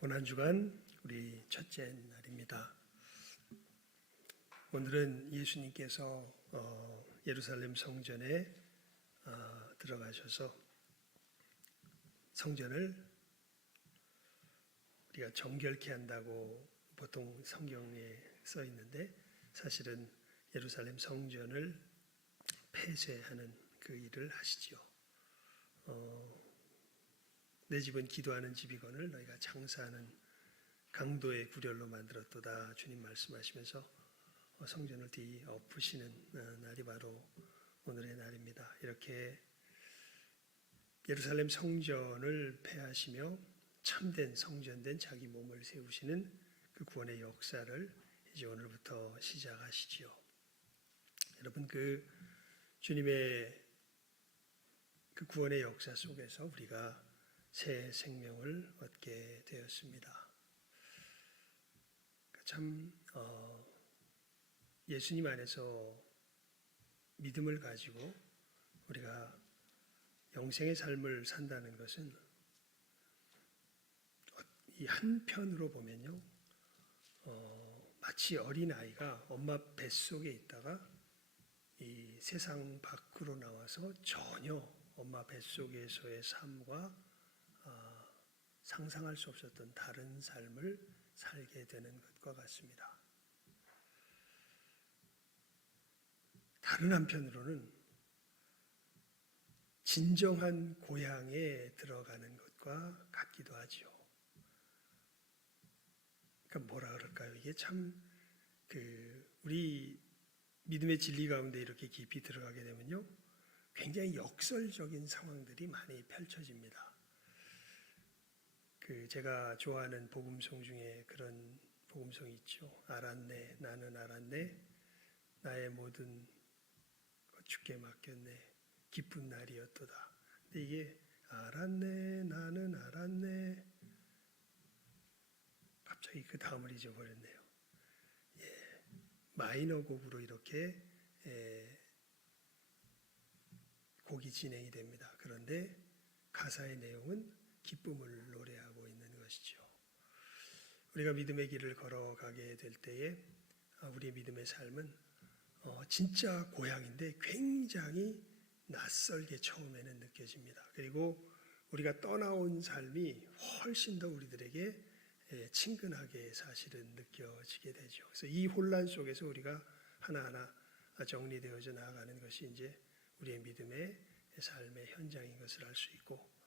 고난주간 우리 첫째 날입니다. 오늘은 예수님께서 예루살렘 성전에 들어가셔서 성전을 우리가 정결케 한다고 보통 성경에 써 있는데, 사실은 예루살렘 성전을 폐쇄하는 그 일을 하시지요. 내 집은 기도하는 집이거늘 너희가 장사하는 강도의 구렬로 만들었도다, 주님 말씀하시면서 성전을 뒤엎으시는 날이 바로 오늘의 날입니다. 이렇게 예루살렘 성전을 폐하시며 참된 성전된 자기 몸을 세우시는 그 구원의 역사를 이제 오늘부터 시작하시지요. 여러분, 그 주님의 그 구원의 역사 속에서 우리가 새 생명을 얻게 되었습니다. 참 예수님 안에서 믿음을 가지고 우리가 영생의 삶을 산다는 것은 이 한편으로 보면요, 마치 어린아이가 엄마 뱃속에 있다가 이 세상 밖으로 나와서 전혀 엄마 뱃속에서의 삶과 상상할 수 없었던 다른 삶을 살게 되는 것과 같습니다. 다른 한편으로는 진정한 고향에 들어가는 것과 같기도 하지요. 그러니까 뭐라 그럴까요? 이게 참 우리 믿음의 진리 가운데 이렇게 깊이 들어가게 되면요, 굉장히 역설적인 상황들이 많이 펼쳐집니다. 제가 좋아하는 복음송 중에 그런 복음송이 있죠. 알았네, 나는 알았네, 나의 모든 것 주께 맡겼네, 기쁜 날이었도다. 근데 이게 알았네, 나는 알았네, 갑자기 그 다음을 잊어버렸네요. 마이너 곡으로 이렇게 곡이 진행이 됩니다. 그런데 가사의 내용은 기쁨을 노래하고 있는 것이죠. 우리가 믿음의 길을 걸어가게 될 때에 우리의 믿음의 삶은 진짜 고향인데 굉장히 낯설게 처음에는 느껴집니다. 그리고 우리가 떠나온 삶이 훨씬 더 우리들에게 친근하게 사실은 느껴지게 되죠. 그래서 이 혼란 속에서 우리가 하나하나 정리되어져 나아가는 것이 이제 우리의 믿음의 삶의 현장인 것을 알 수 있고,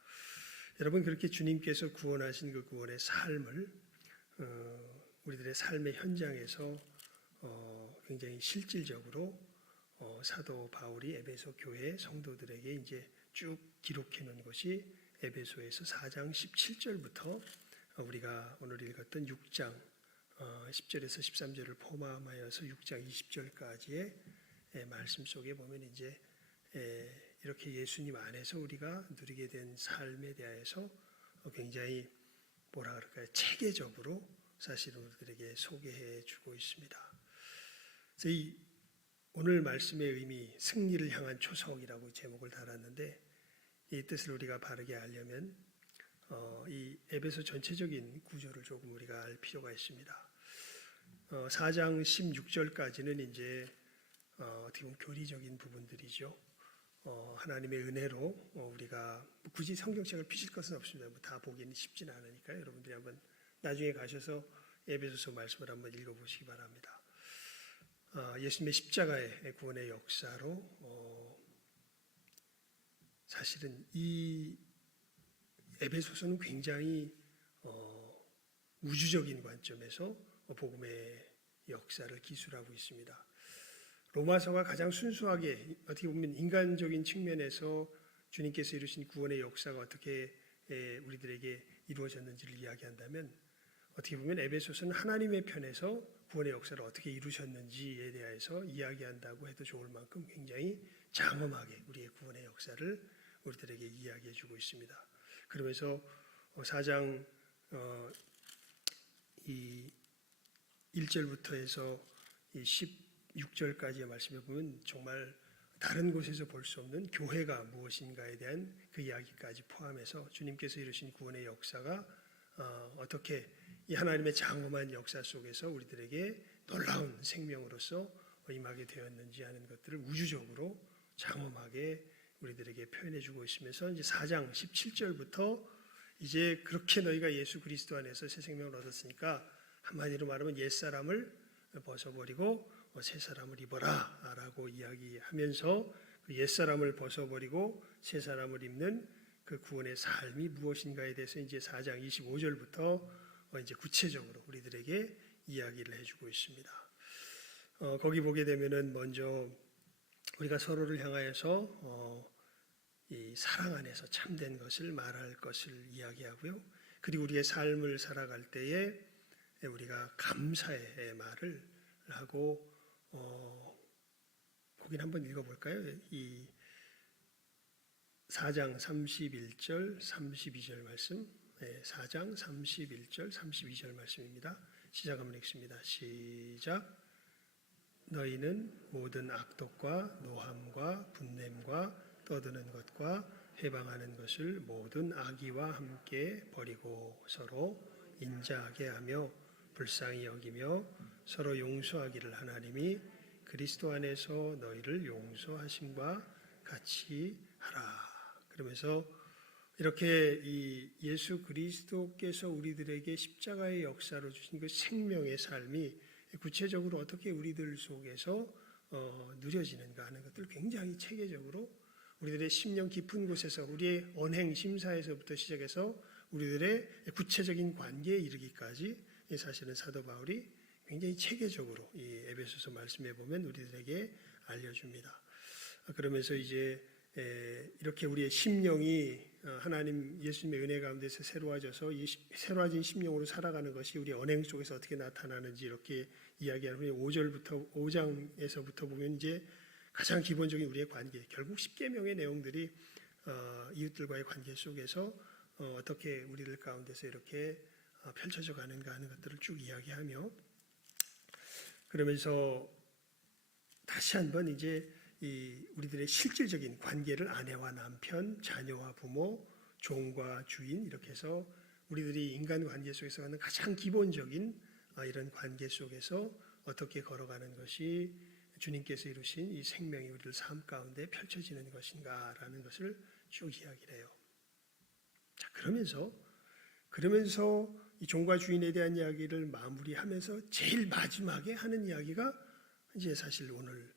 여러분, 그렇게 주님께서 구원하신 그 구원의 삶을 우리들의 삶의 현장에서 굉장히 실질적으로 사도 바울이 에베소 교회 성도들에게 이제 쭉 기록해 놓은 것이 에베소에서 4장 17절부터 우리가 오늘 읽었던 6장 10절에서 13절을 포함하여서 6장 20절까지의 말씀 속에 보면 이제 이렇게 예수님 안에서 우리가 누리게 된 삶에 대해서 굉장히 뭐라 그럴까요? 체계적으로 사실 우리들에게 소개해 주고 있습니다. 그래서 이 오늘 말씀의 의미, 승리를 향한 초석이라고 제목을 달았는데, 이 뜻을 우리가 바르게 알려면 이 에베소 전체적인 구조를 조금 우리가 알 필요가 있습니다. 4장 16절까지는 이제 어떻게 보면 교리적인 부분들이죠. 하나님의 은혜로 우리가 굳이 성경책을 피실 것은 없습니다. 다 보기는 쉽지는 않으니까요. 여러분들이 한번 나중에 가셔서 에베소서 말씀을 한번 읽어보시기 바랍니다. 예수님의 십자가의 구원의 역사로 사실은 이 에베소서는 굉장히 우주적인 관점에서 복음의 역사를 기술하고 있습니다. 로마서가 가장 순수하게 어떻게 보면 인간적인 측면에서 주님께서 이루신 구원의 역사가 어떻게 우리들에게 이루어졌는지를 이야기한다면, 어떻게 보면 에베소서는 하나님의 편에서 구원의 역사를 어떻게 이루셨는지에 대해서 이야기한다고 해도 좋을 만큼 굉장히 장엄하게 우리의 구원의 역사를 우리들에게 이야기해 주고 있습니다. 그러면서 4장 이 1절부터 해서 이 16절까지의 말씀에 보면 정말 다른 곳에서 볼 수 없는 교회가 무엇인가에 대한 그 이야기까지 포함해서 주님께서 이루신 구원의 역사가 어떻게 이 하나님의 장엄한 역사 속에서 우리들에게 놀라운 생명으로서 임하게 되었는지 하는 것들을 우주적으로 장엄하게 우리들에게 표현해주고 있으면서 이제 4장 17절부터 이제 그렇게 너희가 예수 그리스도 안에서 새 생명을 얻었으니까 한마디로 말하면 옛사람을 벗어버리고 새 사람을 입어라 라고 이야기하면서 그 옛사람을 벗어버리고 새 사람을 입는 그 구원의 삶이 무엇인가에 대해서 이제 4장 25절부터 이제 구체적으로 우리들에게 이야기를 해주고 있습니다. 거기 보게 되면은 먼저 우리가 서로를 향하여서 이 사랑 안에서 참된 것을 말할 것을 이야기하고요. 그리고 우리의 삶을 살아갈 때에 우리가 감사의 말을 하고 거긴 한번 읽어볼까요? 이 4장 31절 32절 말씀 4장 31절 32절 말씀입니다. 시작 한번 읽습니다. 시작. 너희는 모든 악독과 노함과 분냄과 떠드는 것과 회방하는 것을 모든 악의와 함께 버리고 서로 인자하게 하며 불쌍히 여기며 서로 용서하기를 하나님이 그리스도 안에서 너희를 용서하심과 같이 하라. 그러면서 이렇게 이 예수 그리스도께서 우리들에게 십자가의 역사로 주신 그 생명의 삶이 구체적으로 어떻게 우리들 속에서 누려지는가 하는 것들 굉장히 체계적으로 우리들의 심령 깊은 곳에서 우리의 언행 심사에서부터 시작해서 우리들의 구체적인 관계에 이르기까지 사실은 사도 바울이 굉장히 체계적으로 이 에베소서 말씀에 보면 우리들에게 알려줍니다. 그러면서 이제 이렇게 우리의 심령이 하나님 예수님의 은혜 가운데서 새로워져서 이 새로워진 심령으로 살아가는 것이 우리 언행 속에서 어떻게 나타나는지 이렇게 이야기하는 5장에서부터 보면 이제 가장 기본적인 우리의 관계, 결국 10계명의 내용들이 이웃들과의 관계 속에서 어떻게 우리들 가운데서 이렇게 펼쳐져 가는가 하는 것들을 쭉 이야기하며 그러면서 다시 한번 이제 이 우리들의 실질적인 관계를 아내와 남편, 자녀와 부모, 종과 주인 이렇게 해서 우리들이 인간 관계 속에서 하는 가장 기본적인 이런 관계 속에서 어떻게 걸어가는 것이 주님께서 이루신 이 생명이 우리들 삶 가운데 펼쳐지는 것인가라는 것을 쭉 이야기를 해요. 자, 그러면서 이 종과 주인에 대한 이야기를 마무리하면서 제일 마지막에 하는 이야기가 이제 사실 오늘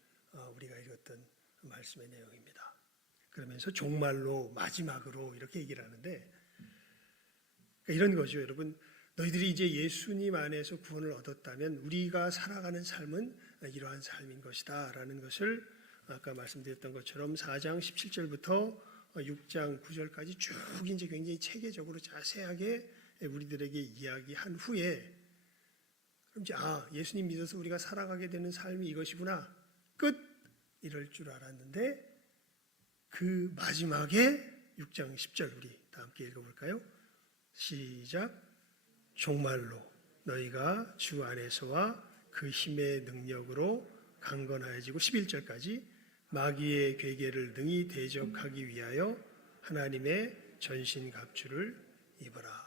우리가 읽었던 말씀의 내용입니다. 그러면서 종말로 마지막으로 이렇게 얘기를 하는데 그러니까 이런 거죠, 여러분. 너희들이 이제 예수님 안에서 구원을 얻었다면 우리가 살아가는 삶은 이러한 삶인 것이다 라는 것을 아까 말씀드렸던 것처럼 4장 17절부터 6장 9절까지 쭉 이제 굉장히 체계적으로 자세하게 우리들에게 이야기한 후에 그럼 이제 예수님 믿어서 우리가 살아가게 되는 삶이 이것이구나 끝 이럴 줄 알았는데 그 마지막에 6장 10절 우리 다 함께 읽어볼까요? 시작. 종말로 너희가 주 안에서와 그 힘의 능력으로 강건하여지고 11절까지 마귀의 괴계를 능히 대적하기 위하여 하나님의 전신갑주를 입어라.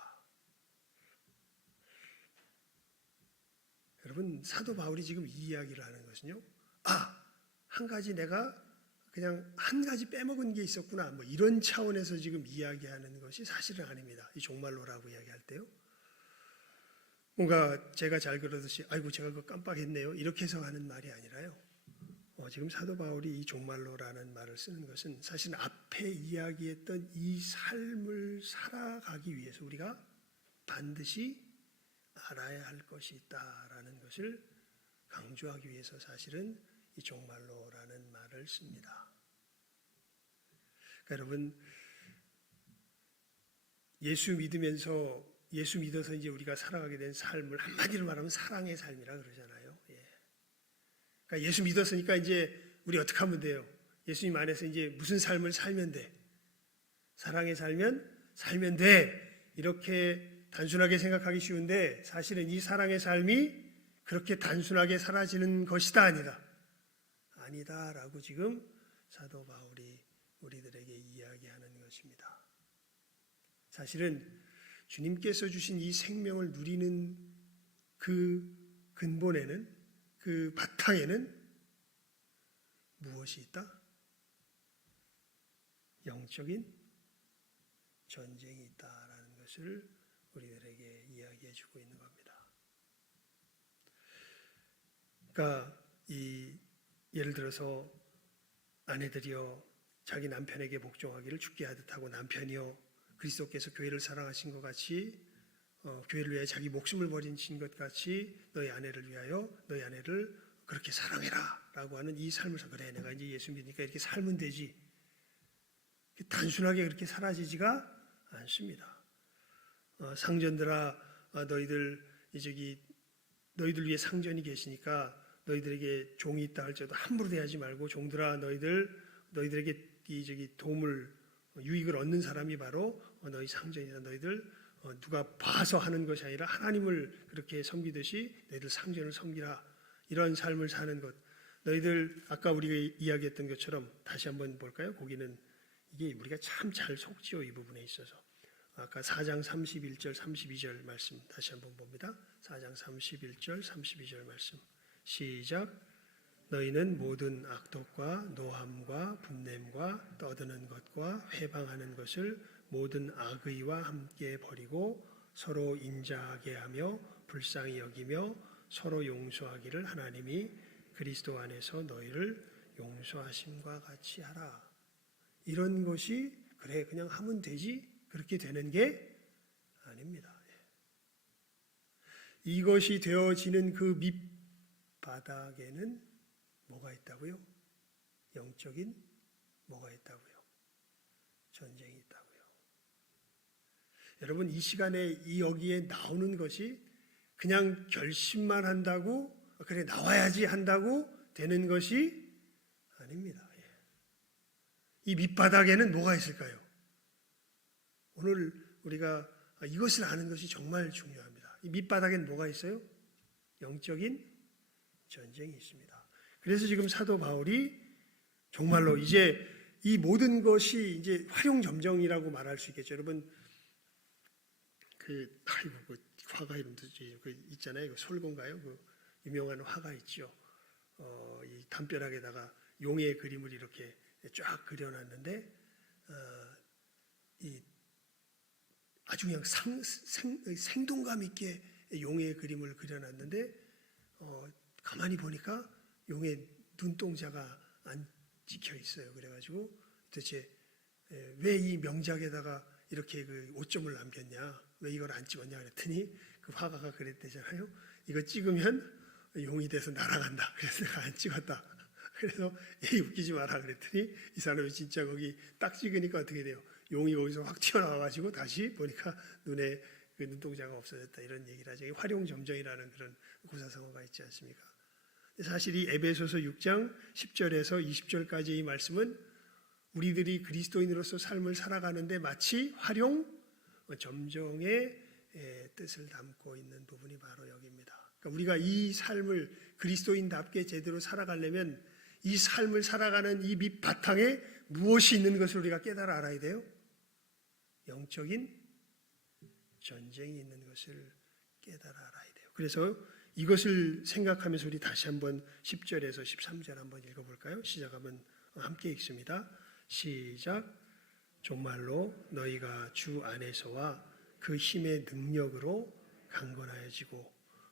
여러분 사도 바울이 지금 이 이야기를 하는 것은요. 한 가지 내가 그냥 한 가지 빼먹은 게 있었구나. 뭐 이런 차원에서 지금 이야기하는 것이 사실은 아닙니다. 이 종말로라고 이야기할 때요. 뭔가 제가 잘 그러듯이 아이고 제가 그거 깜빡했네요. 이렇게 해서 하는 말이 아니라요. 지금 사도 바울이 이 종말로라는 말을 쓰는 것은 사실 앞에 이야기했던 이 삶을 살아가기 위해서 우리가 반드시 알아야 할 것이 있다라는 것을 강조하기 위해서 사실은 이 종말로라는 말을 씁니다. 그러니까 여러분 예수 믿어서 이제 우리가 살아가게 된 삶을 한마디로 말하면 사랑의 삶이라 그러잖아요. 그러니까 예수 믿었으니까 이제 우리 어떻게 하면 돼요? 예수님 안에서 이제 무슨 삶을 살면 돼? 사랑에 살면 돼. 이렇게 단순하게 생각하기 쉬운데 사실은 이 사랑의 삶이 그렇게 단순하게 사라지는 것이다 아니다라고 지금 사도 바울이 우리들에게 이야기하는 것입니다. 사실은 주님께서 주신 이 생명을 누리는 그 근본에는, 그 바탕에는 무엇이 있다? 영적인 전쟁이 있다라는 것을 우리들에게 이야기해 주고 있는 겁니다. 그러니까 예를 들어서 아내들이여 자기 남편에게 복종하기를 죽게 하듯 하고, 남편이여 그리스도께서 교회를 사랑하신 것 같이 교회를 위하여 자기 목숨을 버리신 것 같이 너희 아내를 위하여 너희 아내를 그렇게 사랑해라 라고 하는 이 삶을, 그래 내가 이제 예수 믿으니까 이렇게 살면 되지, 단순하게 그렇게 사라지지가 않습니다. 상전들아 너희들 너희들 위해 상전이 계시니까 너희들에게 종이 있다 할지라도 함부로 대하지 말고, 종들아 너희들에게 도움을 유익을 얻는 사람이 바로 너희 상전이다. 너희들 누가 봐서 하는 것이 아니라 하나님을 그렇게 섬기듯이 너희들 상전을 섬기라. 이런 삶을 사는 것. 너희들 아까 우리가 이야기했던 것처럼 다시 한번 볼까요? 거기는 이게 우리가 참 잘 속지요, 이 부분에 있어서. 아까 4장 31절 32절 말씀 다시 한번 봅니다. 4장 31절 32절 말씀 시작. 너희는 모든 악독과 노함과 분냄과 떠드는 것과 회방하는 것을 모든 악의와 함께 버리고 서로 인자하게 하며 불쌍히 여기며 서로 용서하기를 하나님이 그리스도 안에서 너희를 용서하심과 같이 하라. 이런 것이 그래 그냥 하면 되지 그렇게 되는 게 아닙니다. 이것이 되어지는 그 밑바닥에는 뭐가 있다고요? 영적인 뭐가 있다고요? 전쟁이 있다고요. 여러분 이 시간에 여기에 나오는 것이 그냥 결심만 한다고, 그래 나와야지 한다고 되는 것이 아닙니다. 이 밑바닥에는 뭐가 있을까요? 오늘 우리가 이것을 아는 것이 정말 중요합니다. 이 밑바닥에는 뭐가 있어요? 영적인 전쟁이 있습니다. 그래서 지금 사도 바울이 정말로 이제 이 모든 것이 이제 활용점정이라고 말할 수 있겠죠. 여러분 그 화가 이름도 있잖아요. 솔곤가요? 그 유명한 화가 있죠. 이 담벼락에다가 용의 그림을 이렇게 쫙 그려놨는데 이 아주 그냥 생동감 있게 용의 그림을 그려놨는데 가만히 보니까 용의 눈동자가 안 찍혀 있어요. 그래가지고 도대체 왜 이 명작에다가 이렇게 그 오점을 남겼냐, 왜 이걸 안 찍었냐 그랬더니 그 화가가 그랬대잖아요. 이거 찍으면 용이 돼서 날아간다. 그래서 내가 안 찍었다. 그래서 웃기지 마라 그랬더니 이 사람이 진짜 거기 딱 찍으니까 어떻게 돼요? 용이 거기서 확 튀어나와가지고 다시 보니까 눈에 그 눈동자가 없어졌다. 이런 얘기를 하죠. 활용점정이라는 그런 고사성어가 있지 않습니까? 사실 이 에베소서 6장 10절에서 20절까지 이 말씀은 우리들이 그리스도인으로서 삶을 살아가는데 마치 활용점정의 뜻을 담고 있는 부분이 바로 여기입니다. 그러니까 우리가 이 삶을 그리스도인답게 제대로 살아가려면 이 삶을 살아가는 이 밑바탕에 무엇이 있는 것을 우리가 깨달아 알아야 돼요? 영적인 전쟁이 있는 것을 깨달아 알아야 돼요. 그래서 이것을 생각하면서 우리 다시 한번 10절에서 13절 한번 읽어볼까요? 시작하면 함께 읽습니다. 시작. 정말로 너희가 주 안에서와 그 힘의 능력으로 강건하여지고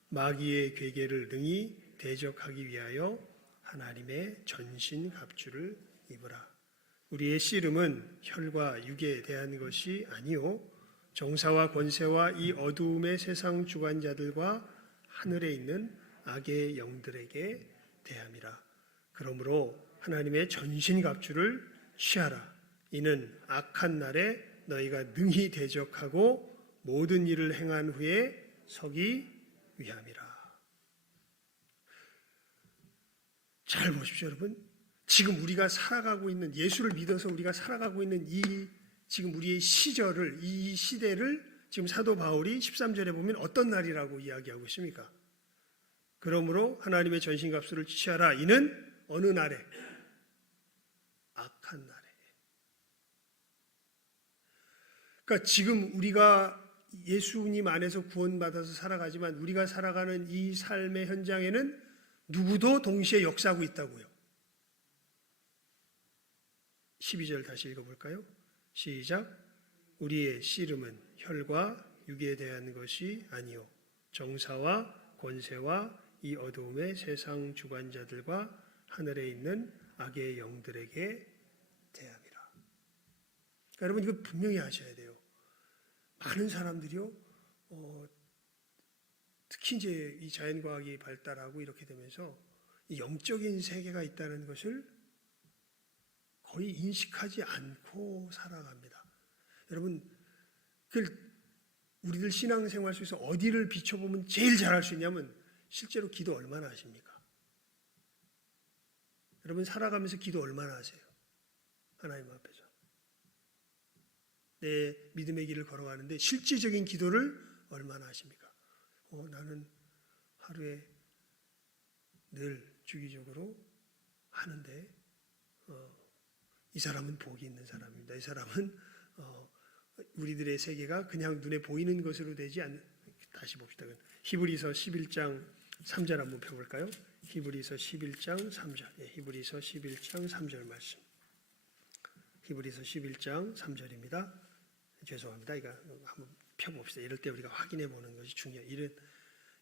마귀의 괴계를 능히 대적하기 위하여 하나님의 전신 갑주를 입으라. 우리의 씨름은 혈과 육에 대한 것이 아니요 정사와 권세와 이 어두움의 세상 주관자들과 하늘에 있는 악의 영들에게 대함이라. 그러므로 하나님의 전신 갑주를 취하라. 이는 악한 날에 너희가 능히 대적하고 모든 일을 행한 후에 서기 위함이라. 잘 보십시오, 여러분. 지금 우리가 살아가고 있는, 예수를 믿어서 우리가 살아가고 있는 이 지금 우리의 시절을, 이 시대를 지금 사도 바울이 13절에 보면 어떤 날이라고 이야기하고 있습니까? 그러므로 하나님의 전신갑주를 취하라. 이는 어느 날에? 악한 날에. 그러니까 지금 우리가 예수님 안에서 구원받아서 살아가지만 우리가 살아가는 이 삶의 현장에는 누구도 동시에 역사하고 있다고요. 12절 다시 읽어볼까요? 시작. 우리의 씨름은 혈과 육에 대한 것이 아니요 정사와 권세와 이 어두움의 세상 주관자들과 하늘에 있는 악의 영들에게 대함이라. 그러니까 여러분 이거 분명히 아셔야 돼요. 많은 사람들이요, 특히 이제 이 자연과학이 발달하고 이렇게 되면서 이 영적인 세계가 있다는 것을 거의 인식하지 않고 살아갑니다. 여러분, 우리들 신앙생활 속에서 어디를 비춰보면 제일 잘할 수 있냐면 실제로 기도 얼마나 하십니까? 여러분 살아가면서 기도 얼마나 하세요? 하나님 앞에서. 내 믿음의 길을 걸어가는데 실질적인 기도를 얼마나 하십니까? 나는 하루에 늘 주기적으로 하는데 이 사람은 복이 있는 사람입니다. 이 사람은 우리들의 세계가 그냥 눈에 보이는 것으로 되지 않는. 다시 봅시다. 히브리서 11장 3절 한번 펴볼까요? 히브리서 11장 3절. 히브리서 11장 3절 말씀. 히브리서 11장 3절입니다. 죄송합니다. 이거 한번 펴봅시다. 이럴 때 우리가 확인해 보는 것이 중요해요.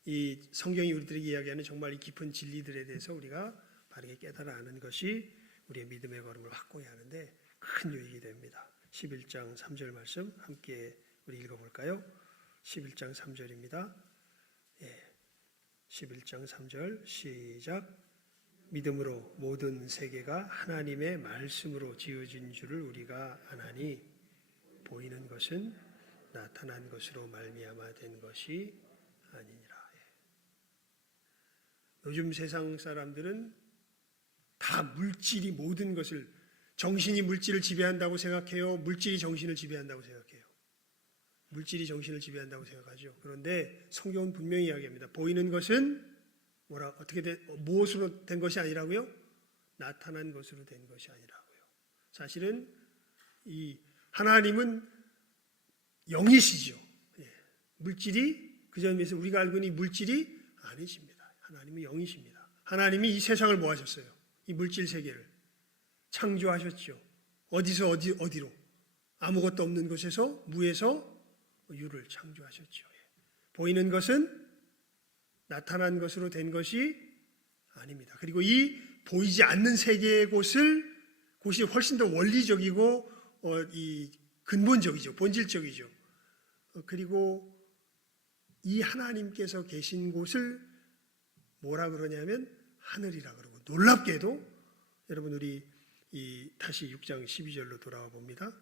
이 성경이 우리들에게 이야기하는 정말 이 깊은 진리들에 대해서 우리가 바르게 깨달아 아는 것이 우리의 믿음의 걸음을 확고히 하는데 큰 유익이 됩니다. 11장 3절 말씀 함께 우리 읽어볼까요? 11장 3절입니다. 11장 3절 시작. 믿음으로 모든 세계가 하나님의 말씀으로 지어진 줄을 우리가 아나니 보이는 것은 나타난 것으로 말미암아 된 것이 아니니라. 요즘 세상 사람들은 다 물질이 모든 것을, 정신이 물질을 지배한다고 생각해요? 물질이 정신을 지배한다고 생각해요? 물질이 정신을 지배한다고 생각하죠. 그런데 성경은 분명히 이야기합니다. 보이는 것은 무엇으로 된 것이 아니라고요? 나타난 것으로 된 것이 아니라고요. 사실은 이 하나님은 영이시죠. 물질이 그 점에서 우리가 알고 있는 이 물질이 아니십니다. 하나님은 영이십니다. 하나님이 이 세상을 뭐 하셨어요? 이 물질 세계를 창조하셨죠. 어디서 어디로? 아무것도 없는 곳에서 무에서 유를 창조하셨죠. 보이는 것은 나타난 것으로 된 것이 아닙니다. 그리고 이 보이지 않는 세계의 곳이 훨씬 더 원리적이고 이 근본적이죠. 본질적이죠. 그리고 이 하나님께서 계신 곳을 뭐라 그러냐면 하늘이라 그러고, 놀랍게도 여러분 우리 다시 6장 12절로 돌아와 봅니다.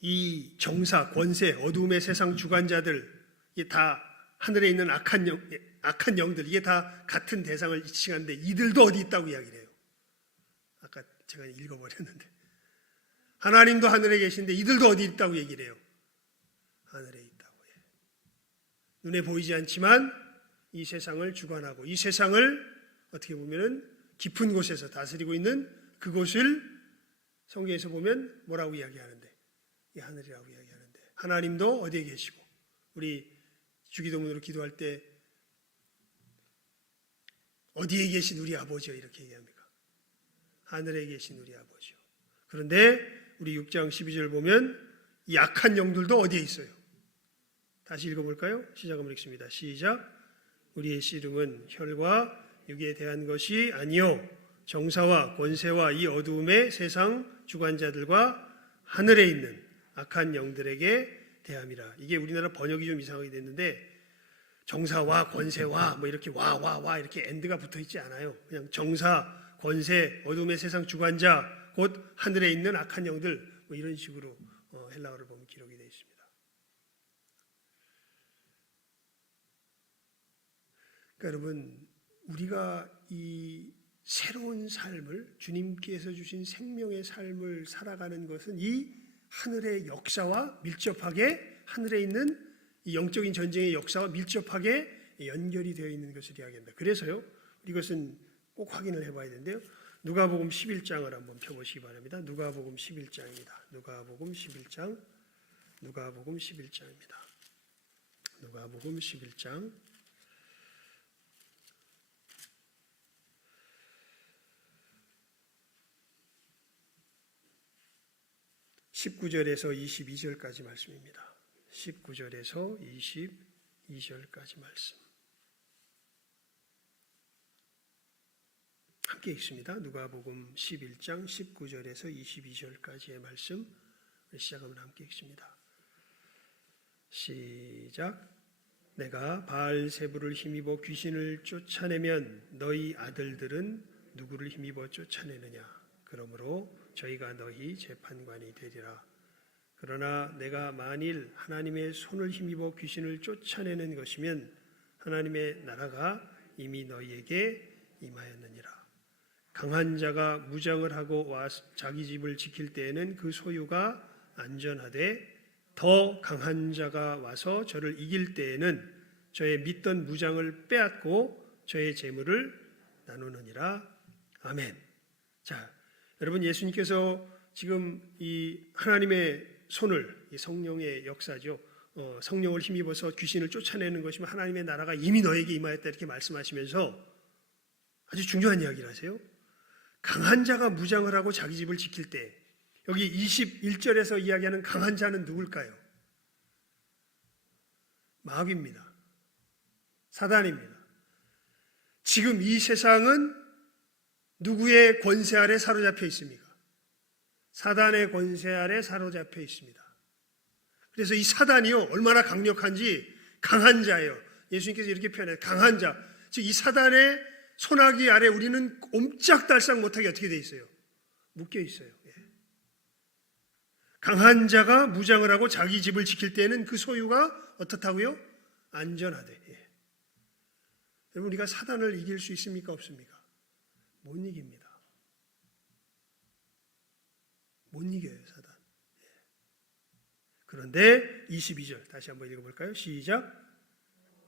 이 정사, 권세, 어두움의 세상 주관자들, 이게 다 하늘에 있는 악한 영들, 이게 다 같은 대상을 지칭하는데 이들도 어디 있다고 이야기를 해요. 아까 제가 읽어버렸는데 하나님도 하늘에 계신데 이들도 어디 있다고 얘기를 해요. 하늘에 있다고. 눈에 보이지 않지만 이 세상을 주관하고 이 세상을 어떻게 보면 깊은 곳에서 다스리고 있는 그곳을 성경에서 보면 뭐라고 이야기하는데, 이 하늘이라고 이야기하는데, 하나님도 어디에 계시고, 우리 주기도문으로 기도할 때 어디에 계신 우리 아버지요 이렇게 얘기합니까? 하늘에 계신 우리 아버지요. 그런데 우리 6장 12절 보면 이 악한 영들도 어디에 있어요? 다시 읽어볼까요? 시작 한번 읽습니다. 시작. 우리의 씨름은 혈과 육에 대한 것이 아니요 정사와 권세와 이 어두움의 세상 주관자들과 하늘에 있는 악한 영들에게 대함이라. 이게 우리나라 번역이 좀 이상하게 됐는데 정사와 권세와 뭐 이렇게 와 이렇게 엔드가 붙어 있지 않아요. 그냥 정사, 권세, 어두움의 세상 주관자, 곧 하늘에 있는 악한 영들, 뭐 이런 식으로 헬라어를 보면 기록이 되어 있습니다. 그러니까 여러분, 우리가 이 새로운 삶을, 주님께서 주신 생명의 삶을 살아가는 것은 이 하늘의 역사와 밀접하게, 하늘에 있는 이 영적인 전쟁의 역사와 밀접하게 연결이 되어 있는 것을 이야기합니다. 그래서요, 이것은 꼭 확인을 해봐야 되는데요. 누가복음 11장을 한번 펴보시기 바랍니다. 누가복음 11장입니다. 누가복음 11장입니다. 누가복음 11장 19절에서 22절까지 말씀입니다. 19절에서 22절까지 말씀. 함께 읽습니다. 누가복음 11장 19절에서 22절까지의 말씀. 시작하면 함께 읽습니다. 시작. 내가 바알세부를 힘입어 귀신을 쫓아내면 너희 아들들은 누구를 힘입어 쫓아내느냐? 그러므로 저희가 너희 재판관이 되리라. 그러나 내가 만일 하나님의 손을 힘입어 귀신을 쫓아내는 것이면 하나님의 나라가 이미 너희에게 임하였느니라. 강한 자가 무장을 하고 와 자기 집을 지킬 때에는 그 소유가 안전하되 더 강한 자가 와서 저를 이길 때에는 저의 믿던 무장을 빼앗고 저의 재물을 나누느니라. 아멘. 자, 여러분, 예수님께서 지금 이 하나님의 손을, 이 성령의 역사죠. 성령을 힘입어서 귀신을 쫓아내는 것이면 하나님의 나라가 이미 너에게 임하였다 이렇게 말씀하시면서 아주 중요한 이야기를 하세요. 강한 자가 무장을 하고 자기 집을 지킬 때, 여기 21절에서 이야기하는 강한 자는 누굴까요? 마귀입니다. 사단입니다. 지금 이 세상은 누구의 권세 아래 사로잡혀 있습니까? 사단의 권세 아래 사로잡혀 있습니다. 그래서 이 사단이요, 얼마나 강력한지 강한 자예요. 예수님께서 이렇게 표현해요. 강한 자. 즉 이 사단의 손아귀 아래 우리는 옴짝달싹 못하게 어떻게 돼 있어요? 묶여 있어요. 예. 강한 자가 무장을 하고 자기 집을 지킬 때는 그 소유가 어떻다고요? 안전하대. 예. 여러분, 우리가 사단을 이길 수 있습니까? 없습니까? 못 이깁니다. 못 이겨요, 사단. 예. 그런데 22절 다시 한번 읽어볼까요? 시작.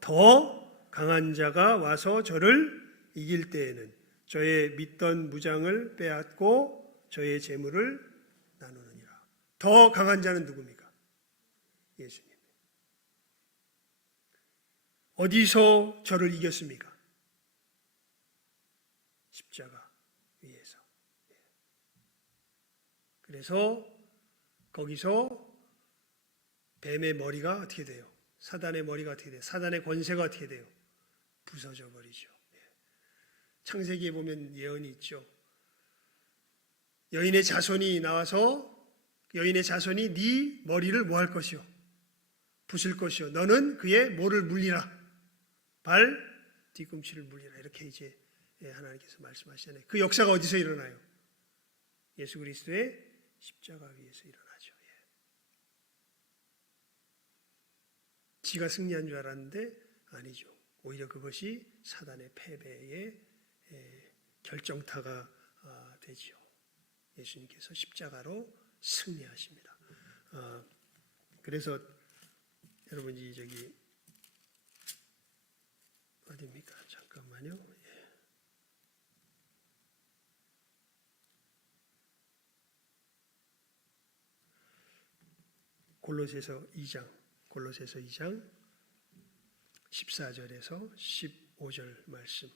더 강한 자가 와서 저를 이길 때에는 저의 믿던 무장을 빼앗고 저의 재물을 나누느니라. 더 강한 자는 누굽니까? 예수님. 어디서 저를 이겼습니까? 십자가 위에서. 그래서 거기서 뱀의 머리가 어떻게 돼요? 사단의 머리가 어떻게 돼요? 사단의 권세가 어떻게 돼요? 부서져 버리죠. 창세기에 보면 예언이 있죠. 여인의 자손이 나와서 여인의 자손이 네 머리를 뭐 할 것이요? 부술 것이요. 너는 그의 뭐를 물리라? 발 뒤꿈치를 물리라. 이렇게 이제 하나님께서 말씀하시잖아요. 그 역사가 어디서 일어나요? 예수 그리스도의 십자가 위에서 일어나죠. 지가 승리한 줄 알았는데 아니죠. 오히려 그것이 사단의 패배의 결정타가 되지요. 예수님께서 십자가로 승리하십니다. 그래서 여러분이 저기 어디입니까? 잠깐만요. 골로새서 2장 14절에서 15절 말씀.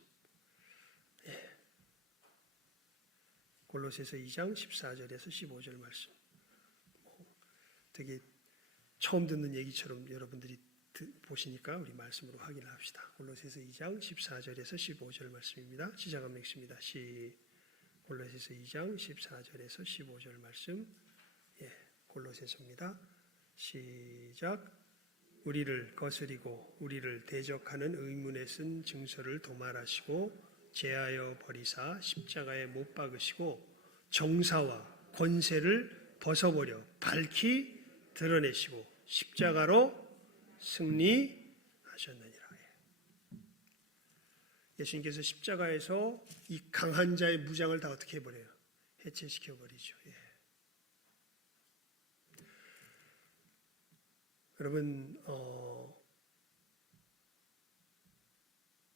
골로새서 2장 14절에서 15절 말씀. 되게 처음 듣는 얘기처럼 여러분들이 보시니까 우리 말씀으로 확인을 합시다. 골로새서 2장 14절에서 15절 말씀입니다. 시작하면 읽습니다. 골로새서 2장 14절에서 15절 말씀. 골로새서입니다. 시작. 우리를 거스리고 우리를 대적하는 의문에 쓴 증서를 도말하시고 제하여 버리사 십자가에 못 박으시고 정사와 권세를 벗어버려 밝히 드러내시고 십자가로 승리하셨느니라. 예수님께서 십자가에서 이 강한 자의 무장을 다 어떻게 해버려요? 해체시켜버리죠. 여러분,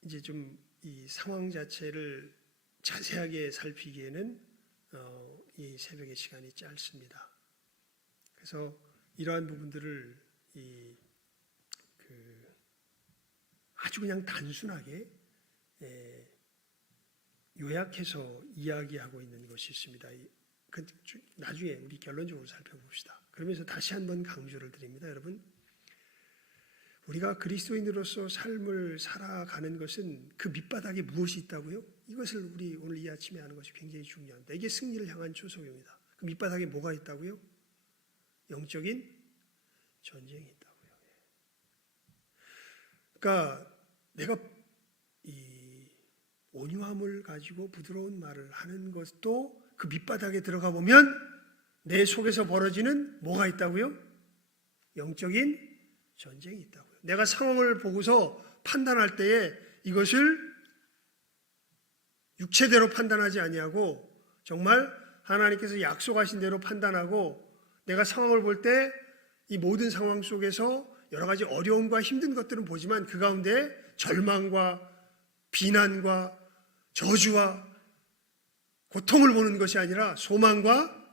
이제 좀 이 상황 자체를 자세하게 살피기에는 이 새벽의 시간이 짧습니다. 그래서 이러한 부분들을 아주 그냥 단순하게 요약해서 이야기하고 있는 것이 있습니다. 나중에 우리 결론적으로 살펴봅시다. 그러면서 다시 한번 강조를 드립니다. 여러분, 우리가 그리스도인으로서 삶을 살아가는 것은 그 밑바닥에 무엇이 있다고요? 이것을 우리 오늘 이 아침에 하는 것이 굉장히 중요합니다. 이게 승리를 향한 초석입니다. 그 밑바닥에 뭐가 있다고요? 영적인 전쟁이 있다고요. 그러니까 내가 이 온유함을 가지고 부드러운 말을 하는 것도 그 밑바닥에 들어가 보면 내 속에서 벌어지는 뭐가 있다고요? 영적인 전쟁이 있다고요. 내가 상황을 보고서 판단할 때에 이것을 육체대로 판단하지 아니하고 정말 하나님께서 약속하신 대로 판단하고 내가 상황을 볼 때 이 모든 상황 속에서 여러 가지 어려움과 힘든 것들은 보지만 그 가운데 절망과 비난과 저주와 고통을 보는 것이 아니라 소망과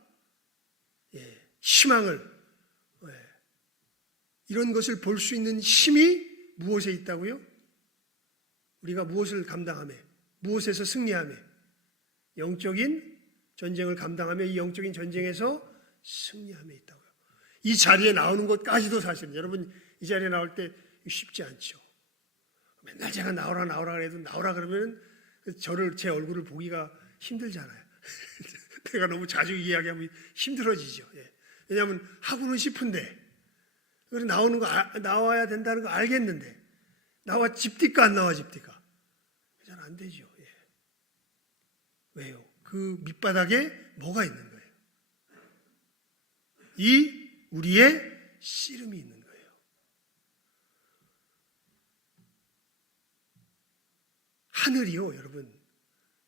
희망을 이런 것을 볼 수 있는 힘이 무엇에 있다고요? 우리가 무엇을 감당하며 무엇에서 승리하며 영적인 전쟁을 감당하며 이 영적인 전쟁에서 승리하며 있다고요. 이 자리에 나오는 것까지도 사실은 여러분 이 자리에 나올 때 쉽지 않죠. 맨날 제가 나오라 그래도 나오라 그러면 제 얼굴을 보기가 힘들잖아요. 내가 너무 자주 이야기하면 힘들어지죠. 왜냐하면 하고는 싶은데 그리고 나와야 된다는 거 알겠는데 나와 집디까 안 나와 집디까 잘 안 되죠. 왜요? 그 밑바닥에 뭐가 있는 거예요? 이 우리의 씨름이 있는 거예요. 하늘이요, 여러분.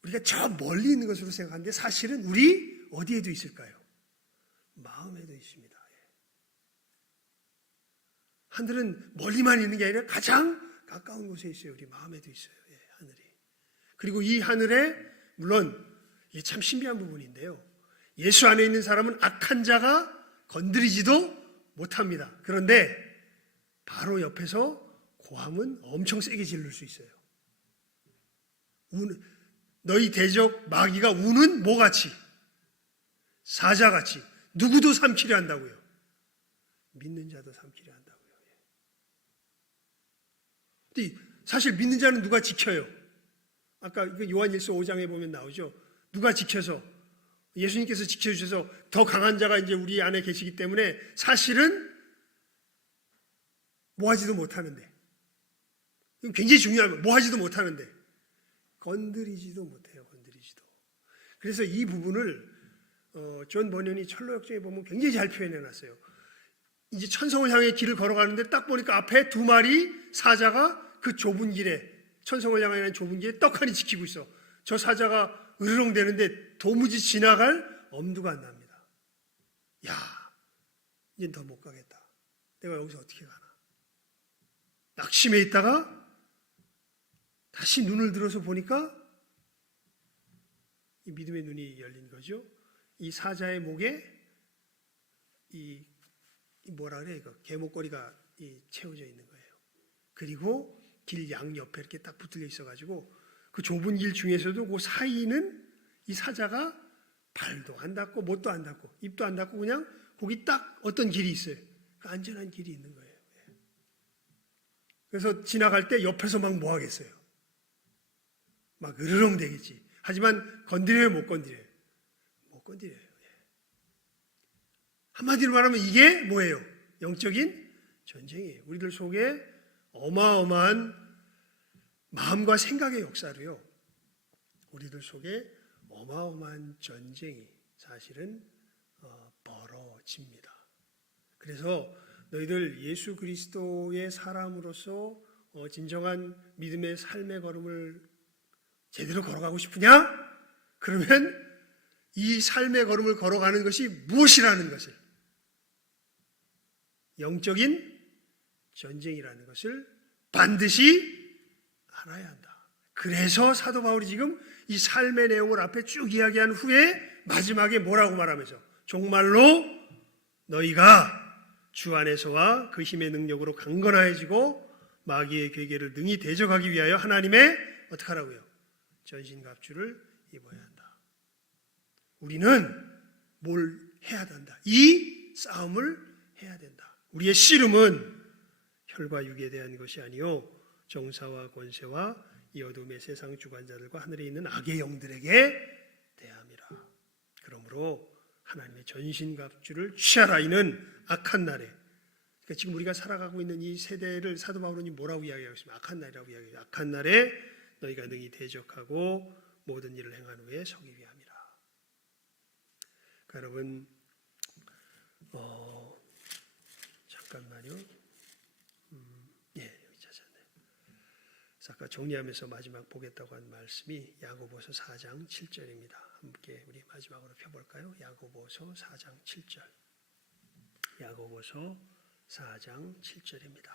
우리가 저 멀리 있는 것으로 생각하는데 사실은 우리 어디에도 있을까요? 마음에도 있습니다. 하늘은 멀리만 있는 게 아니라 가장 가까운 곳에 있어요. 우리 마음에도 있어요. 하늘이. 그리고 이 하늘에 물론 이게 참 신비한 부분인데요. 예수 안에 있는 사람은 악한 자가 건드리지도 못합니다. 그런데 바로 옆에서 고함은 엄청 세게 지를 수 있어요. 너희 대적 마귀가 우는 뭐같이? 사자같이 누구도 삼키려 한다고요. 믿는 자도 삼키려 한다고요. 근데 사실 믿는 자는 누가 지켜요? 아까 요한일서 5장에 보면 나오죠. 누가 지켜서 예수님께서 지켜주셔서 더 강한 자가 이제 우리 안에 계시기 때문에 사실은 뭐하지도 못하는데 이건 굉장히 중요한 거예요. 뭐하지도 못하는데 건드리지도 못해요. 건드리지도. 그래서 이 부분을 존 버년이 철로역정에 보면 굉장히 잘 표현해놨어요. 이제 천성을 향해 길을 걸어가는데 딱 보니까 앞에 두 마리 사자가 그 좁은 길에 천성을 향하는 좁은 길에 떡하니 지키고 있어. 저 사자가 으르렁대는데 도무지 지나갈 엄두가 안 납니다. 야, 이젠 더 못 가겠다. 내가 여기서 어떻게 가나. 낙심해 있다가 다시 눈을 들어서 보니까 이 믿음의 눈이 열린 거죠. 이 사자의 목에 이 뭐라 그래, 이거 개목걸이가 채워져 있는 거예요. 그리고 길 양옆에 이렇게 딱 붙들려 있어가지고 그 좁은 길 중에서도 그 사이는 이 사자가 발도 안 닿고 못도 안 닿고 입도 안 닿고 그냥 거기 딱 어떤 길이 있어요. 그 안전한 길이 있는 거예요. 그래서 지나갈 때 옆에서 막 뭐 하겠어요? 막 으르렁 대겠지. 하지만 건드려요, 못 건드려요? 못 건드려요. 한마디로 말하면 이게 뭐예요? 영적인 전쟁이에요. 우리들 속에 어마어마한 마음과 생각의 역사로요. 우리들 속에 어마어마한 전쟁이 사실은 벌어집니다. 그래서 너희들 예수 그리스도의 사람으로서 진정한 믿음의 삶의 걸음을 제대로 걸어가고 싶으냐? 그러면 이 삶의 걸음을 걸어가는 것이 무엇이라는 것을, 영적인 전쟁이라는 것을 반드시 알아야 한다. 그래서 사도 바울이 지금 이 삶의 내용을 앞에 쭉 이야기한 후에 마지막에 뭐라고 말하면서 정말로 너희가 주 안에서와 그 힘의 능력으로 강건해지고 마귀의 괴계를 능히 대적하기 위하여 하나님의 어떻게 하라고요? 전신갑주를 입어야 한다. 우리는 뭘 해야 된다. 이 싸움을 해야 된다. 우리의 씨름은 혈과 육에 대한 것이 아니요 정사와 권세와 이 어둠의 세상 주관자들과 하늘에 있는 악의 영들에게 대함이라. 그러므로 하나님의 전신갑주를 취하라. 이는 악한 날에, 그러니까 지금 우리가 살아가고 있는 이 세대를 사도 바울은 뭐라고 이야기하고 있습니까? 악한 날이라고 이야기해요. 악한 날에 너희가 능히 대적하고 모든 일을 행한 후에 서기 위함이라. 그러니까 여러분 잠깐만요. 여기 찾았네. 아까 정리하면서 마지막 보겠다고 한 말씀이 야고보서 4장 7절입니다. 함께 우리 마지막으로 펴볼까요? 야고보서 4장 7절. 야고보서 4장 7절입니다.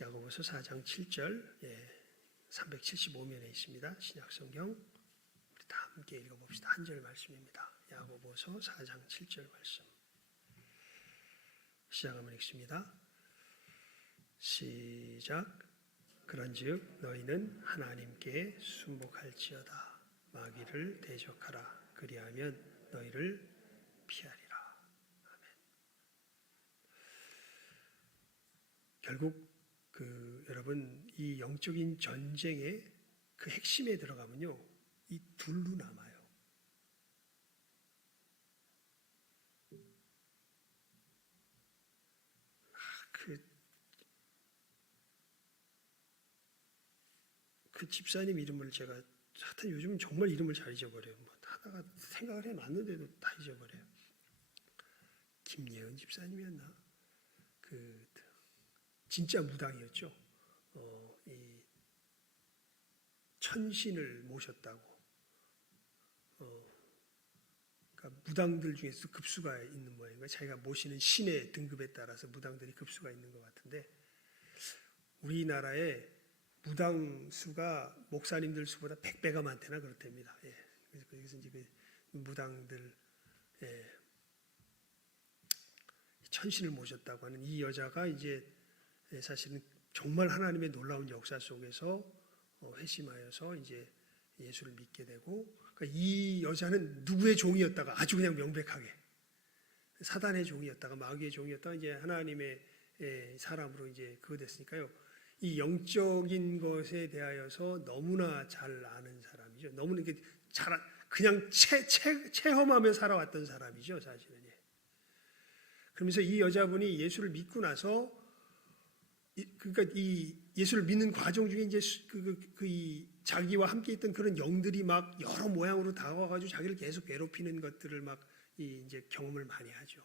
야고보서 4장 7절 375면에 있습니다. 신약성경 우리 다 함께 읽어봅시다. 한 절 말씀입니다. 야고보서 4장 7절 말씀 시작하면 읽습니다. 시작. 그런즉 너희는 하나님께 순복할지어다. 마귀를 대적하라. 그리하면 너희를 피하리라. 아멘. 결국 여러분 이 영적인 전쟁의 그 핵심에 들어가면요, 이 둘로 남아요. 그 집사님 이름을 제가 하여튼 요즘은 정말 이름을 잘 잊어버려요. 하다가 생각을 해놨는데도 다 잊어버려요. 김예은 집사님이었나? 진짜 무당이었죠. 이 천신을 모셨다고. 그러니까 무당들 중에서 급수가 있는 모양인가? 자기가 모시는 신의 등급에 따라서 무당들이 급수가 있는 것 같은데, 우리나라에 무당 수가 목사님들 수보다 100배가 많대나 그렇답니다. 그래서 이제 그 무당들 천신을 모셨다고 하는 이 여자가 이제 사실은 정말 하나님의 놀라운 역사 속에서 회심하여서 이제 예수를 믿게 되고, 그러니까 이 여자는 누구의 종이었다가 아주 그냥 명백하게 사단의 종이었다가 마귀의 종이었다가 이제 하나님의 사람으로 이제 그거 됐으니까요. 이 영적인 것에 대하여서 너무나 잘 아는 사람이죠. 너무나 이렇게 잘 그냥 체험하며 살아왔던 사람이죠, 사실은. 그러면서 이 여자분이 예수를 믿고 나서, 그러니까 이 예수를 믿는 과정 중에 이제 이 자기와 함께 있던 그런 영들이 막 여러 모양으로 다가와가지고 자기를 계속 괴롭히는 것들을 막 이제 경험을 많이 하죠.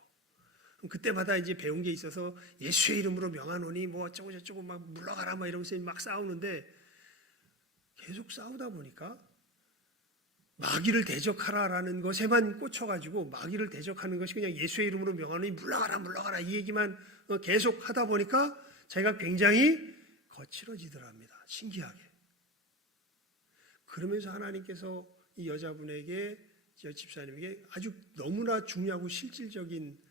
그때마다 이제 배운 게 있어서 예수의 이름으로 명하노니 뭐 어쩌고 저쩌고 막 물러가라 막 이러면서 막 싸우는데, 계속 싸우다 보니까 마귀를 대적하라라는 것에만 꽂혀가지고 마귀를 대적하는 것이 그냥 예수의 이름으로 명하노니 물러가라 이 얘기만 계속 하다 보니까 자기가 굉장히 거칠어지더랍니다. 신기하게. 그러면서 하나님께서 이 여자분에게, 저 집사님에게 아주 너무나 중요하고 실질적인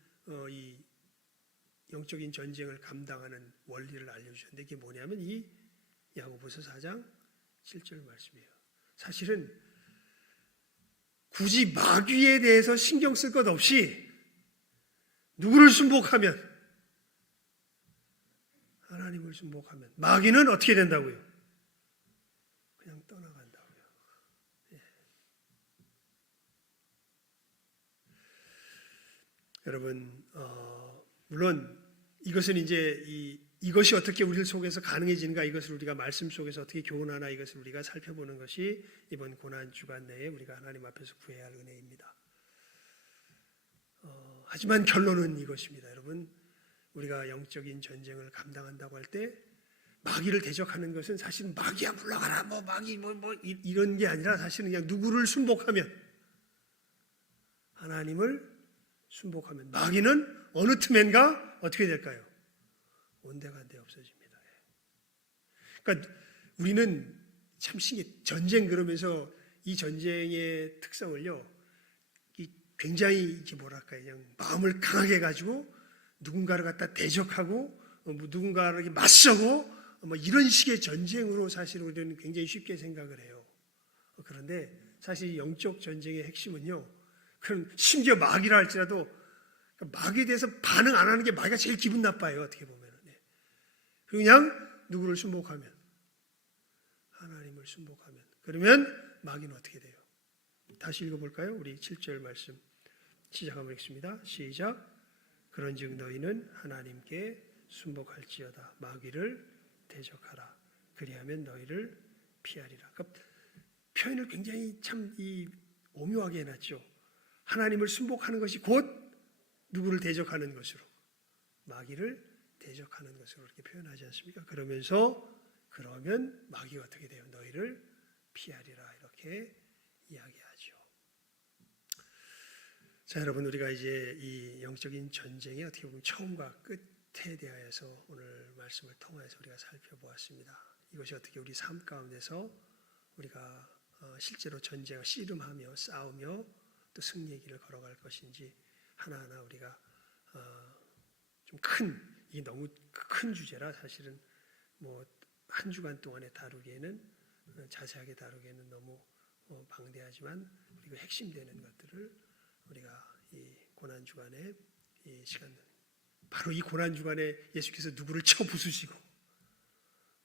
이 영적인 전쟁을 감당하는 원리를 알려주셨는데, 이게 뭐냐면 이 야고보서 4장 7절 말씀이에요. 사실은 굳이 마귀에 대해서 신경 쓸 것 없이 누구를 순복하면, 하나님을 순복하면 마귀는 어떻게 된다고요? 그냥 떠나간다고요. 여러분, 물론 이것은 이제 이것이 어떻게 우리 속에서 가능해지는가, 이것을 우리가 말씀 속에서 어떻게 교훈하나, 이것을 우리가 살펴보는 것이 이번 고난 주간 내에 우리가 하나님 앞에서 구해야 할 은혜입니다. 하지만 결론은 이것입니다. 여러분, 우리가 영적인 전쟁을 감당한다고 할 때 마귀를 대적하는 것은 사실은 마귀야 물러가라 뭐 마귀 뭐 이런 게 아니라, 사실은 그냥 누구를 순복하면, 하나님을 순복하면 마귀는 어느 틈엔가 어떻게 될까요? 온데간데 없어집니다. 그러니까 우리는 참 신기해. 전쟁 그러면서 이 전쟁의 특성을요, 굉장히 이게 뭐랄까 그냥 마음을 강하게 가지고 누군가를 갖다 대적하고 누군가를 맞서고 뭐 이런 식의 전쟁으로 사실 우리는 굉장히 쉽게 생각을 해요. 그런데 사실 영적 전쟁의 핵심은요, 그럼 심지어 마귀라 할지라도 마귀에 대해서 반응 안 하는 게 마귀가 제일 기분 나빠요. 어떻게 보면. 그냥 누구를 순복하면, 하나님을 순복하면, 그러면 마귀는 어떻게 돼요? 다시 읽어볼까요? 우리 7절 말씀 시작하면 읽습니다. 시작. 그런즉 너희는 하나님께 순복할지어다. 마귀를 대적하라. 그리하면 너희를 피하리라. 그러니까 표현을 굉장히 참 오묘하게 해놨죠. 하나님을 순복하는 것이 곧 누구를 대적하는 것으로, 마귀를 대적하는 것으로 이렇게 표현하지 않습니까? 그러면 마귀가 어떻게 돼요? 너희를 피하리라 이렇게 이야기하죠. 자, 여러분, 우리가 이제 이 영적인 전쟁의 어떻게 보면 처음과 끝에 대하여서 오늘 말씀을 통해서 우리가 살펴보았습니다. 이것이 어떻게 우리 삶 가운데서 우리가 실제로 전쟁을 씨름하며 싸우며 또 승리의 길을 걸어갈 것인지 하나하나 우리가 좀 이 너무 큰 주제라 사실은 뭐 한 주간 동안에 다루기에는 자세하게 다루기에는 너무 방대하지만 그리고 핵심되는 것들을 우리가 이 고난 주간에 이 시간, 바로 이 고난 주간에 예수께서 누구를 쳐 부수시고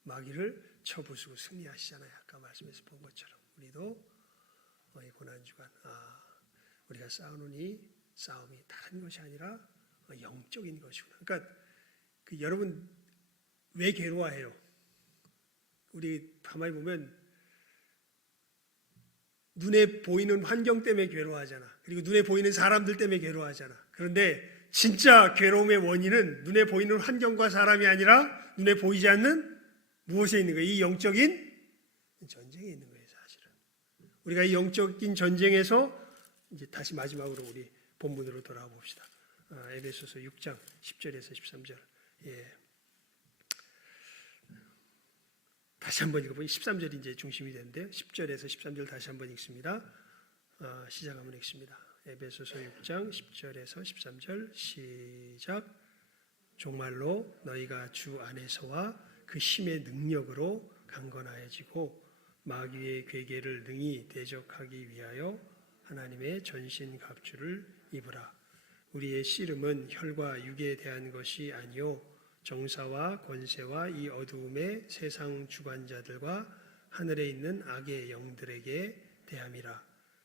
마귀를 쳐 부수고 승리하시잖아요. 아까 말씀에서 본 것처럼 우리도 이 고난 주간 우리가 싸우는 이 싸움이 다른 것이 아니라 영적인 것이구나. 그러니까 여러분 왜 괴로워해요? 우리 가만히 보면 눈에 보이는 환경 때문에 괴로워하잖아. 그리고 눈에 보이는 사람들 때문에 괴로워하잖아. 그런데 진짜 괴로움의 원인은 눈에 보이는 환경과 사람이 아니라 눈에 보이지 않는 무엇에 있는 거예요? 이 영적인 전쟁에 있는 거예요, 사실은. 우리가 이 영적인 전쟁에서 이제 다시 마지막으로 우리 본문으로 돌아와 봅시다. 에베소서 6장 10절에서 13절. 다시 한번 읽어보니 13절이 이제 중심이 되는데요. 10절에서 13절 다시 한번 읽습니다. 시작하면 읽습니다. 에베소서 6장 10절에서 13절 시작. 정말로 너희가 주 안에서와 그 힘의 능력으로 강건하여지고 마귀의 괴계를 능히 대적하기 위하여 하나님의 전신 갑주를 입으라. 우리의 씨름은 혈과 육에 대한 것이 아니요 정사와 권세와 이 어두움의 세상 주관자들과 하늘에 있는 악의 영들에게 대함이라.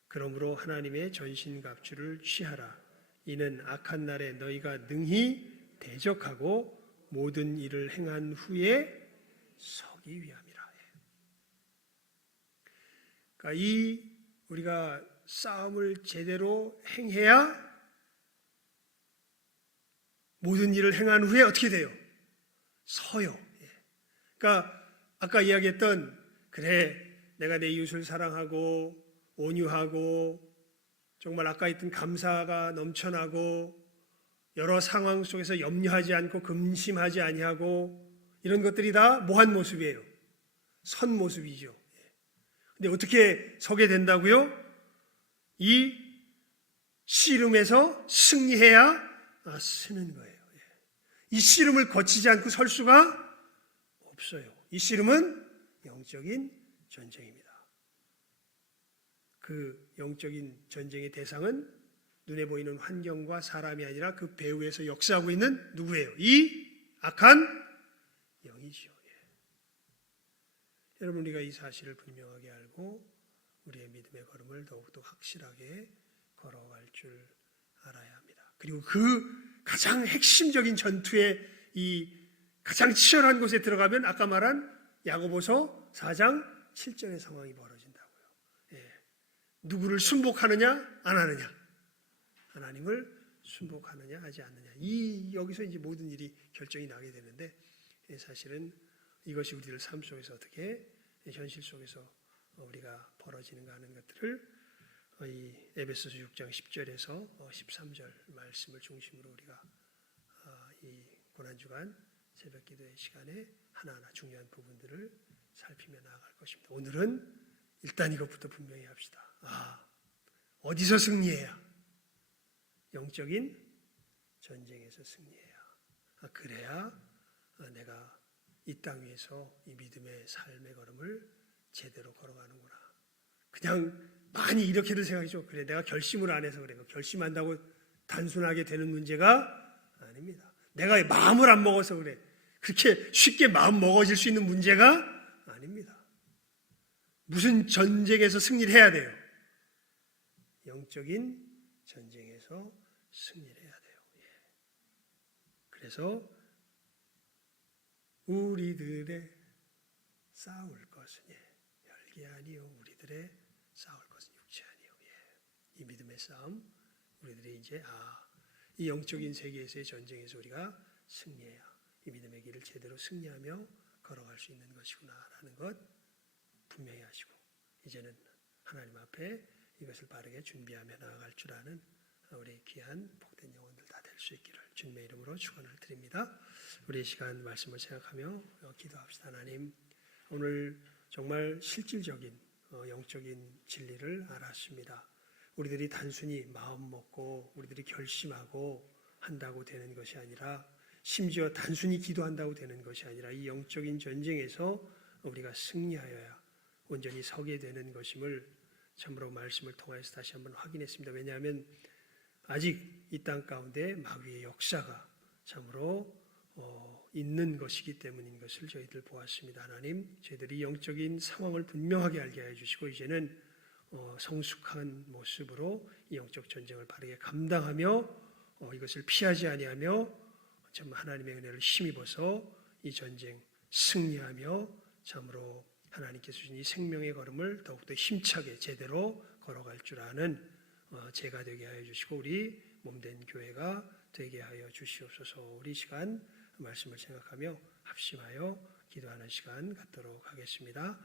그러므로 하나님의 전신 갑주를 취하라. 이는 악한 날에 너희가 능히 대적하고 모든 일을 행한 후에 서기 위함이라. 그러니까 우리가 싸움을 제대로 행해야 모든 일을 행한 후에 어떻게 돼요? 서요. 그러니까 아까 이야기했던 그래 내가 내 이웃을 사랑하고 온유하고 정말 아까 했던 감사가 넘쳐나고 여러 상황 속에서 염려하지 않고 근심하지 아니하고 이런 것들이 다 뭐한 모습이에요? 선 모습이죠. 근데 어떻게 서게 된다고요? 이 씨름에서 승리해야 쓰는 거예요. 이 씨름을 거치지 않고 설 수가 없어요. 이 씨름은 영적인 전쟁입니다. 그 영적인 전쟁의 대상은 눈에 보이는 환경과 사람이 아니라 그 배후에서 역사하고 있는 누구예요? 이 악한 영이죠. 여러분 우리가 이 사실을 분명하게 알고 우리의 믿음의 걸음을 더욱더 확실하게 걸어갈 줄 알아야 합니다. 그리고 그 가장 핵심적인 전투의 이 가장 치열한 곳에 들어가면 아까 말한 야고보서 4장 7절의 상황이 벌어진다고요. 누구를 순복하느냐 안 하느냐, 하나님을 순복하느냐 하지 않느냐, 여기서 이제 모든 일이 결정이 나게 되는데 사실은 이것이 우리들 삶 속에서 어떻게 현실 속에서 우리가 벌어지는가 하는 것들을 이 에베소서 6장 10절에서 13절 말씀을 중심으로 우리가 이 고난주간 새벽기도의 시간에 하나하나 중요한 부분들을 살피며 나아갈 것입니다. 오늘은 일단 이것부터 분명히 합시다. 어디서 승리해야? 영적인 전쟁에서 승리해야. 그래야 내가 이 땅 위에서 이 믿음의 삶의 걸음을 제대로 걸어가는구나. 그냥 많이 이렇게들 생각하죠. 그래, 내가 결심을 안 해서 그래. 결심한다고 단순하게 되는 문제가 아닙니다. 내가 마음을 안 먹어서 그래. 그렇게 쉽게 마음 먹어질 수 있는 문제가 아닙니다. 무슨 전쟁에서 승리를 해야 돼요? 영적인 전쟁에서 승리를 해야 돼요. 그래서 우리들의 싸울 것은 혈기 아니요 우리들의 싸울 것은 육체 아니요. 이 믿음의 싸움 우리들이 이제 이 영적인 세계에서의 전쟁에서 우리가 승리해야 이 믿음의 길을 제대로 승리하며 걸어갈 수 있는 것이구나라는 것 분명히 하시고 이제는 하나님 앞에 이것을 바르게 준비하며 나아갈 줄 아는 우리 귀한 복된 영혼들 다 될 수 있기를 주님의 이름으로 축원을 드립니다. 우리 시간 말씀을 생각하며 기도합시다. 하나님, 오늘 정말 실질적인 영적인 진리를 알았습니다. 우리들이 단순히 마음 먹고 우리들이 결심하고 한다고 되는 것이 아니라 심지어 단순히 기도한다고 되는 것이 아니라 이 영적인 전쟁에서 우리가 승리하여야 온전히 서게 되는 것임을 참으로 말씀을 통해서 다시 한번 확인했습니다. 왜냐하면 아직 이 땅 가운데 마귀의 역사가 참으로 있는 것이기 때문인 것을 저희들 보았습니다. 하나님, 저희들이 영적인 상황을 분명하게 알게 해주시고 이제는 성숙한 모습으로 이 영적 전쟁을 바르게 감당하며 이것을 피하지 아니하며 참 하나님의 은혜를 힘입어서 이 전쟁 승리하며 참으로 하나님께서 주신 이 생명의 걸음을 더욱더 힘차게 제대로 걸어갈 줄 아는 제가 되게 하여 주시고 우리 몸된 교회가 되게 하여 주시옵소서. 우리 시간 말씀을 생각하며 합심하여 기도하는 시간 갖도록 하겠습니다.